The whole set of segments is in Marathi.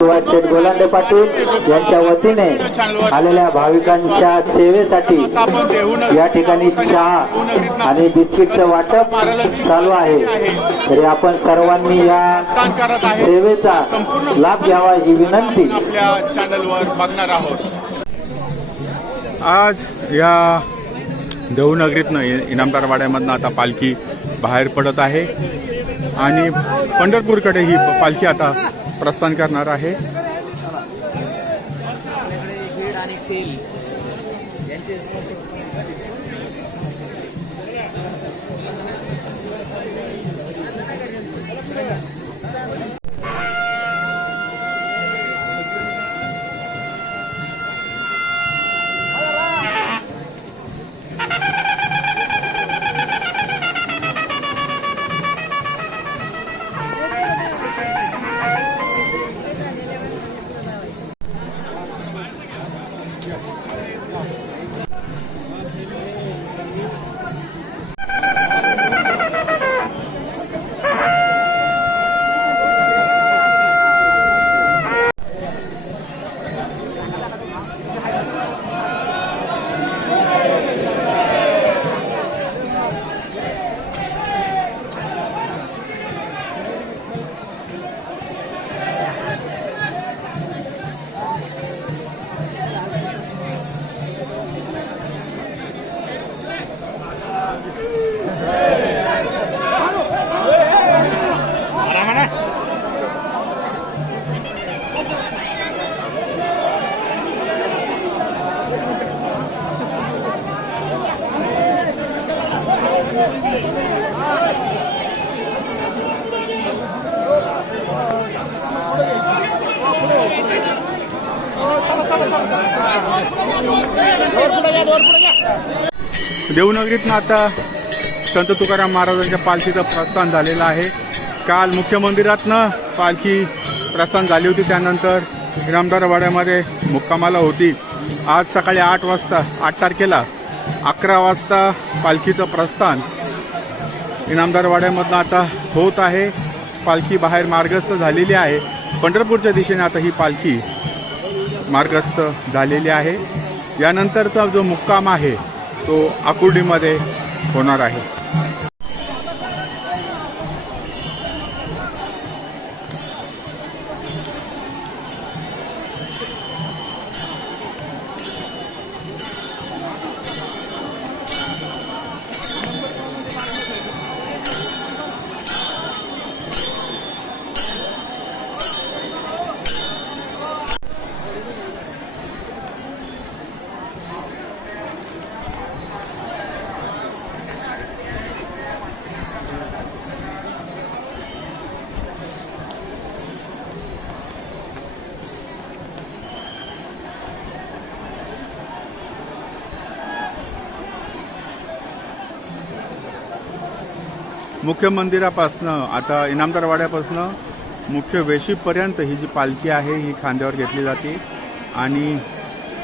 शेठ गोलांडे पाटील यांच्या वतीने आलेल्या भाविकांच्या सेवेसाठी या ठिकाणी चहा आणि बिस्किटचं वाटप चालू आहे। तरी आपण सर्वांनी या सेवेचा लाभ घ्यावा ही विनंती आपल्या चॅनलवर बघणार आहोत। आज या देवनगरीतनं इनामदार वाड्यामधनं आता पालखी बाहेर पडत आहे आणि पंढरपूरकडे ही पालखी आता प्रस्थान करणार आहे। देवनगरीतनं आता संत तुकाराम महाराजांच्या पालखीचं प्रस्थान झालेलं आहे। काल मुख्य मंदिरातनं पालखी प्रस्थान झाली होती, त्यानंतर इनामदार वाड्यामध्ये मुक्कामाला होती। आज सकाळी 8 वाजता 8 तारखेला 11 वाजता पालखीचं प्रस्थान इनामदार वाड्यामधनं आता होत आहे। पालखी बाहेर मार्गस्थ झालेली आहे। पंढरपूरच्या दिशेने आता ही पालखी मार्गस्थ झालेली आहे। यानंतरचा जो मुक्काम आहे तो आकुर्डीमध्ये होणार आहे। मुख्य मंदिरापासनं आता इनामदार वाड्यापासनं मुख्य वेशीपर्यंत ही जी पालखी आहे ही खांद्यावर घेतली जाते आणि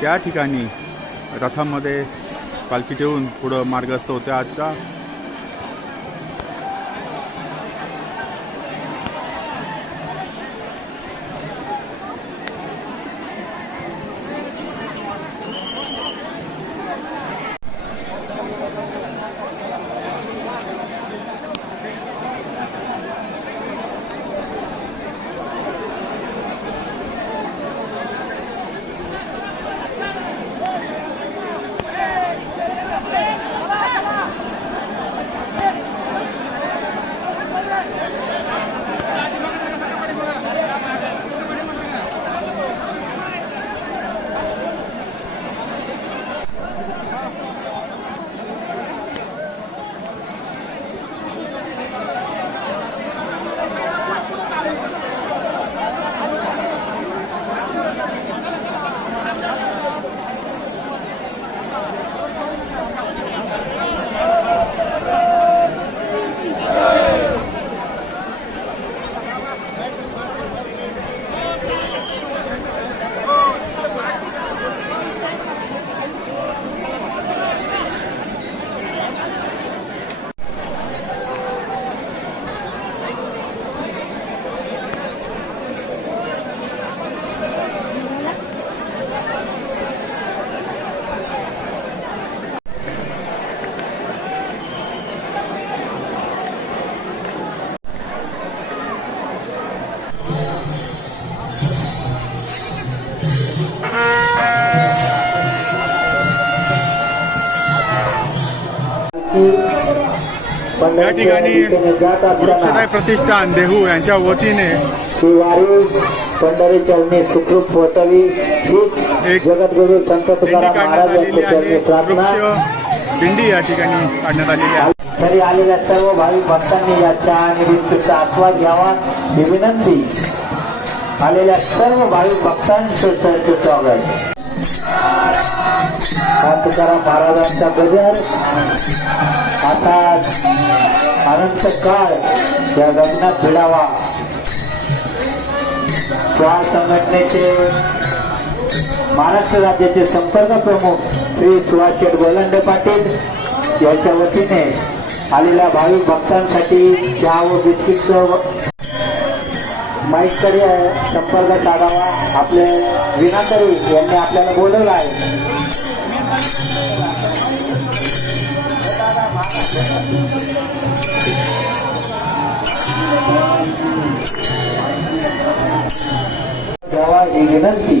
त्या ठिकाणी रथामध्ये पालखी ठेवून पुढं मार्गस्थ होते। आजचा या ठिकाणी वृक्षदाय प्रतिष्ठान देहू यांच्या वतीने ही वारी पंढरी चरणी सुखरूप होतावी एक ही जगद्गुरु संत दिंडी तुकाराम काढण्यात महाराज आलेली यांच्या चरणी आहे. प्रार्थना. वृक्ष दिंडी या ठिकाणी काढण्यात आलेली आहे. तरी आलेल्या सर्व भाविक भक्तांनी या चहा आणि बिस्किटचा आस्वाद घ्यावा ही विनंती. आलेल्या सर्व भाविक भक्तांचं सरचे स्वागत. हा तुकाराम महाराजांचा गजर आता अनंत काळ या गगनात भिडावा. स्वार संघटनेचे महाराष्ट्र राज्याचे संपर्क प्रमुख श्री सुभाष शेठ गोलंडे पाटील यांच्या वतीने आलेल्या भाविक भक्तांसाठी चहा व बिस्किटचं माईककडे संपर्क साधावा. आपले विनाकरी यांनी आपल्याला बोलवलं आहे. द्यावा ही विनंती.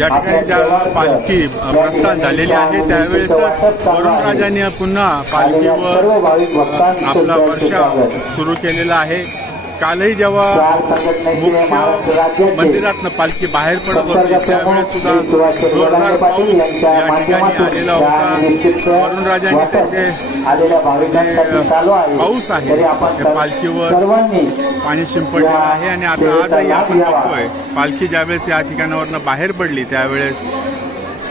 या ठिकाणी ज्यावेळेस पालखी प्रस्थान झालेली आहे त्यावेळेस वरुणराजांनी पुन्हा पालखीवर सर्व भाविक आपला वर्षाव सुरू केलेला आहे. कालही जेव्हा मुख्य मंदिरातनं पालखी बाहेर पडत होती त्यावेळेस सुद्धा जोरदार पाऊस या ठिकाणी आलेला होता. वरुणराजांनी त्याचे पाऊस आहे त्या पालखीवर पाणी शिंपडलेलं आहे आणि आता आजही आपण बघतोय पालखी ज्यावेळेस या ठिकाणावरनं बाहेर पडली त्यावेळेस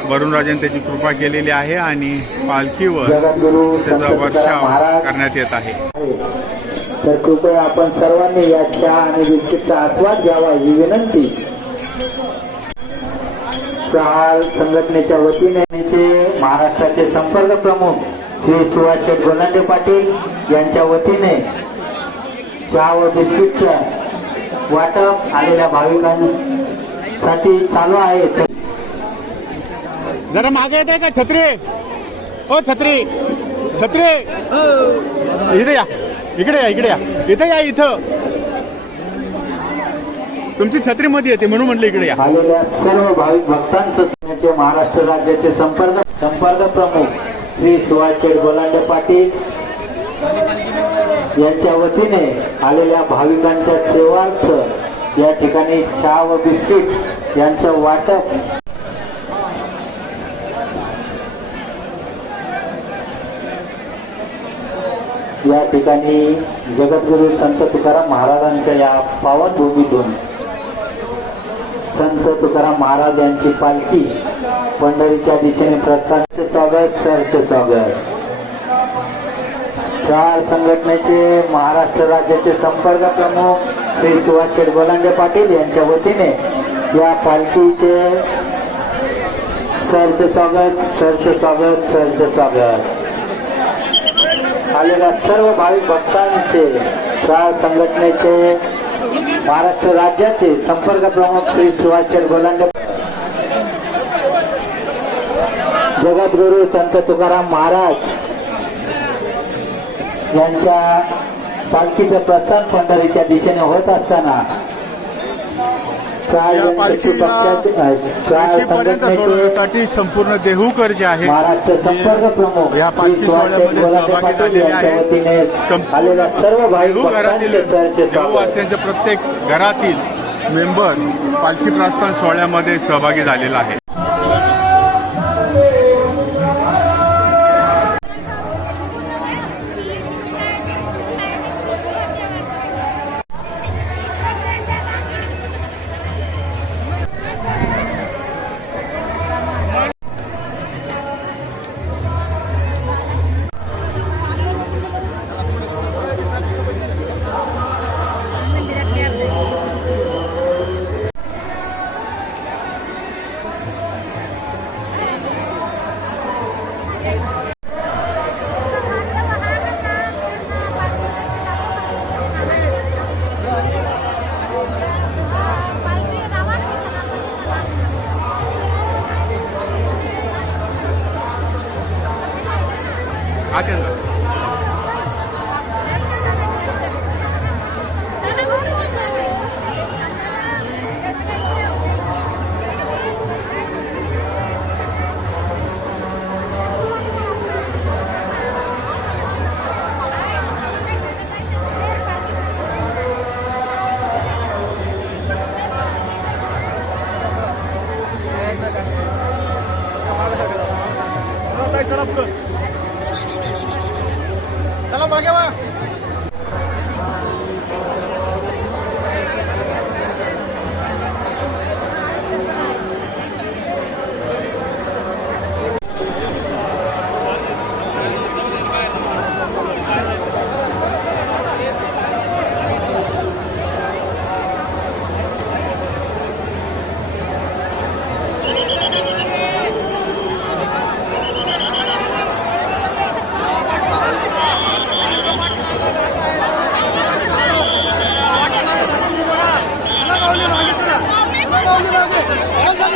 वरुणराजांनी त्याची कृपा केलेली आहे आणि पालखीवर त्याचा वर्षाव करण्यात येत आहे. तर कृपया आपण सर्वांनी या चहा आणि बिस्किटचा आस्वाद घ्यावा ही विनंती. चहा संघटनेच्या वतीने महाराष्ट्राचे संपर्क प्रमुख श्री सुभाष शेठ गोलंडे पाटील यांच्या वतीने चहा व बिस्किटचं वाटप आलेल्या भाविकांसाठी चालू आहे. जरा मागे येते का छत्री? हो छत्री छत्री इथे या, इकडे या, इकडे या, इथे या. इथं तुमची छत्री मध्ये येते म्हणून म्हटलं इकडे या. आलेल्या सर्व भाविक भक्तांचं महाराष्ट्र राज्याचे संपर्क प्रमुख श्री सुभाष शेठ गोलंडे पाटील यांच्या वतीने आलेल्या भाविकांच्या सेवार्थ या ठिकाणी चहा व बिस्किट यांचं वाटप या ठिकाणी जगद्गुरु संत तुकाराम महाराजांच्या या पावन भूमीतून संत तुकाराम महाराज यांची पालखी पंढरीच्या दिशेने प्रस्थानाचे स्वागत. सरचे स्वागत. चार संघटनेचे महाराष्ट्र राज्याचे संपर्क प्रमुख श्री सुभाष शेठ गोलंडे पाटील यांच्या वतीने या पालखीचे सरचे स्वागत. सरचे स्वागत. सरचे स्वागत. आलेल्या सर्व भाविक भक्तांचे चार संघटनेचे महाराष्ट्र राज्याचे संपर्क प्रमुख श्री सुभाष शेठ गोलंडे जगद्गुरु संत तुकाराम महाराज यांच्या पालखीचं प्रस्थान पंढरीच्या दिशेने होत असताना या पालखीला ऋषीपर्यंत सोडवण्यासाठी संपूर्ण देहूकर जे आहे महाराष्ट्र संपर्क प्रमुख या पालखी सोहळ्यामध्ये सहभागी झालेले आहे. आलेल्या सर्व भाविक देहू घरातील भक्तांचे देहूवासियांच्या प्रत्येक घरातील मेंबर पालखी प्रस्थान सोहळ्यामध्ये सहभागी झालेला आहे. आत्यांदा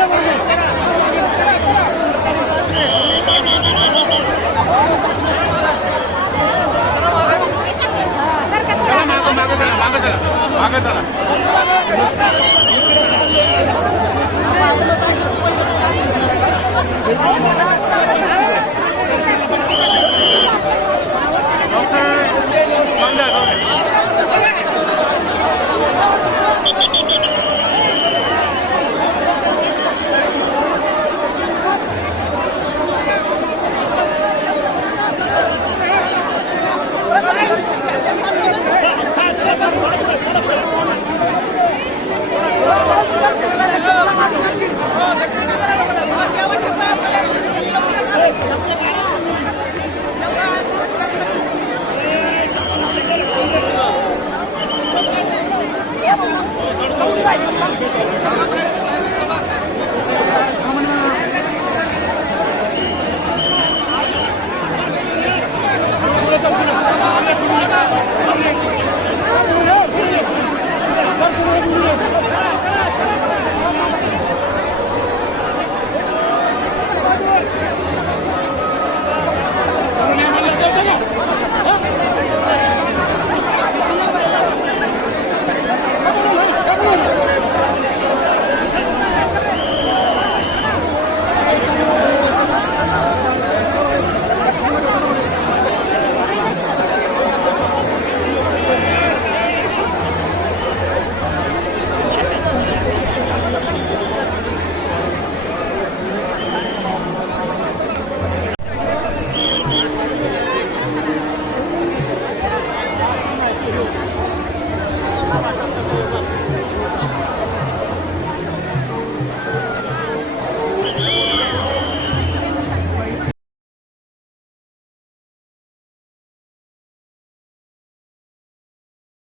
चला मागं चला. Thank you.